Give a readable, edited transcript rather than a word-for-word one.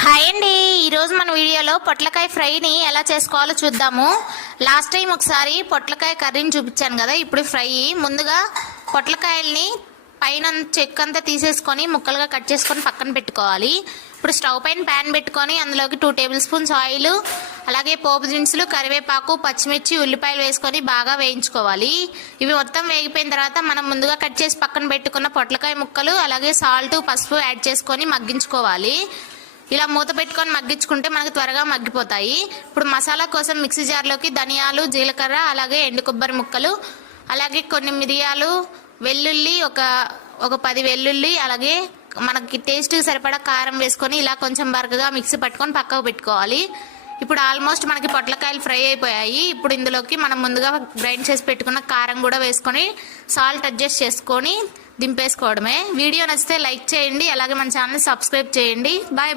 Hi అండి, ఈరోజు మన వీడియోలో పొట్లకాయ ఫ్రైని ఎలా చేసుకోవాలో చూద్దాము. లాస్ట్ టైం ఒకసారి పొట్లకాయ కర్రీని చూపించాను కదా, ఇప్పుడు ఫ్రై. ముందుగా పొట్లకాయల్ని పైన చెక్కు అంతా తీసేసుకొని ముక్కలుగా కట్ చేసుకొని పక్కన పెట్టుకోవాలి. ఇప్పుడు స్టవ్ పైన ప్యాన్ పెట్టుకొని అందులోకి 2 టేబుల్ స్పూన్స్ ఆయిల్, అలాగే పోపు దినుసులు, కరివేపాకు, పచ్చిమిర్చి, ఉల్లిపాయలు వేసుకొని బాగా వేయించుకోవాలి. ఇవి మొత్తం వేగిపోయిన తర్వాత మనం ముందుగా కట్ చేసి పక్కన పెట్టుకున్న పొట్లకాయ ముక్కలు, అలాగే సాల్ట్, పసుపు యాడ్ చేసుకొని మగ్గించుకోవాలి. ఇలా మూత పెట్టుకొని మగ్గించుకుంటే మనకు త్వరగా మగ్గిపోతాయి. ఇప్పుడు మసాలా కోసం మిక్సీ జార్లోకి ధనియాలు, జీలకర్ర, అలాగే ఎండు కొబ్బరి ముక్కలు, అలాగే కొన్ని మిరియాలు, వెల్లుల్లి, ఒక 10 వెల్లుల్లి, అలాగే మనకి టేస్ట్ సరిపడా కారం వేసుకొని ఇలా కొంచెం బరకగా మిక్సీ పట్టుకొని పక్కకు పెట్టుకోవాలి. ఇప్పుడు ఆల్మోస్ట్ మనకి పొట్లకాయలు ఫ్రై అయిపోయాయి. ఇప్పుడు ఇందులోకి మనం ముందుగా గ్రైండ్ చేసి పెట్టుకున్న కారం కూడా వేసుకొని సాల్ట్ అడ్జస్ట్ చేసుకొని దింపేసుకోవడమే. వీడియో నచ్చితే లైక్ చేయండి, అలాగే మన ఛానల్ సబ్స్క్రైబ్ చేయండి. Bye bye.